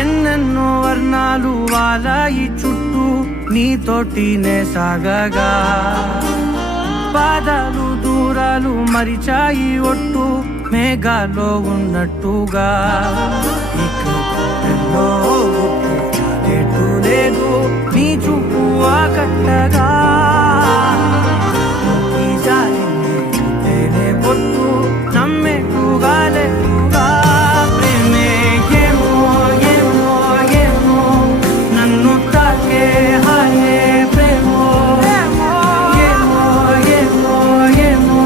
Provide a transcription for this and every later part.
ఎన్నెన్నో వర్ణాలు వాలాయి చుట్టూ నీతోటినే సాగగా పాదాలు దూరాలు మరిచాయి ఒట్టు మేఘాల్లో ఉన్నట్టుగా లేదు నీ చూపు ఆకట్టగా పొట్టు నమ్మేట్టుగా లేటుగా ప్రేమే ఏమో ఏమో ఏమో నన్ను తాకే హాయే ప్రేమో ఏమో ఏమో ఏమో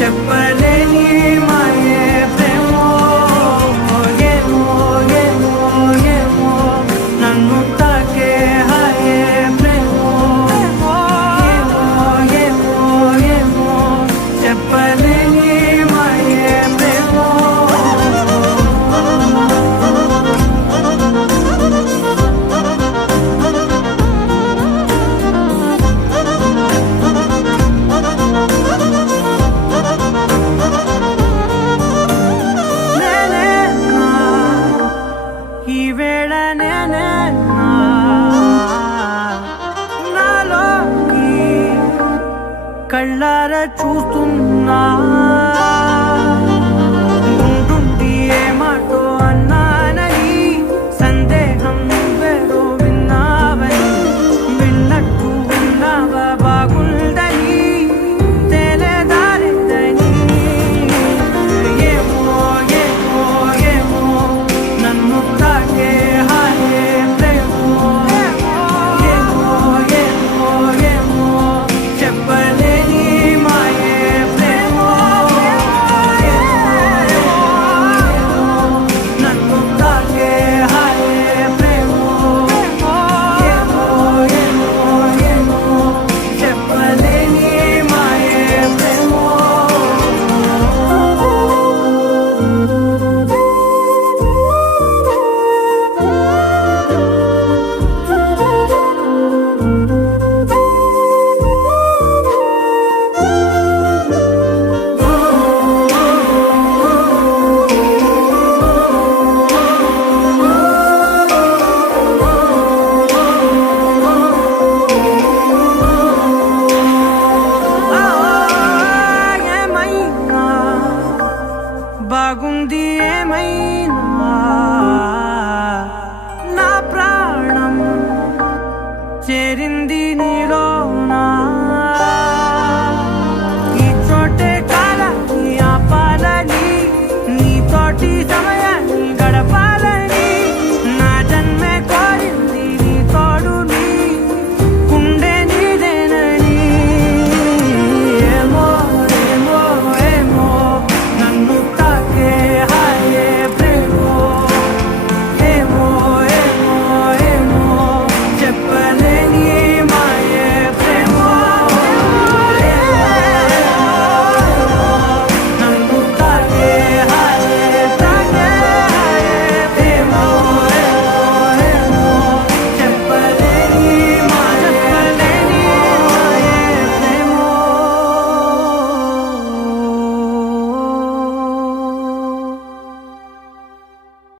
చెప్పలేని మాయే ప్రేమో ఏమో ఏమో ఏమో నన్ను తాకే హాయే ప్రేమో ఏమో ఏమో ఏమో చెప్పలేని మాయే ప్రేమో ఈ వేళ నేనే నాలోకి కళ్ళారా చూస్తున్నా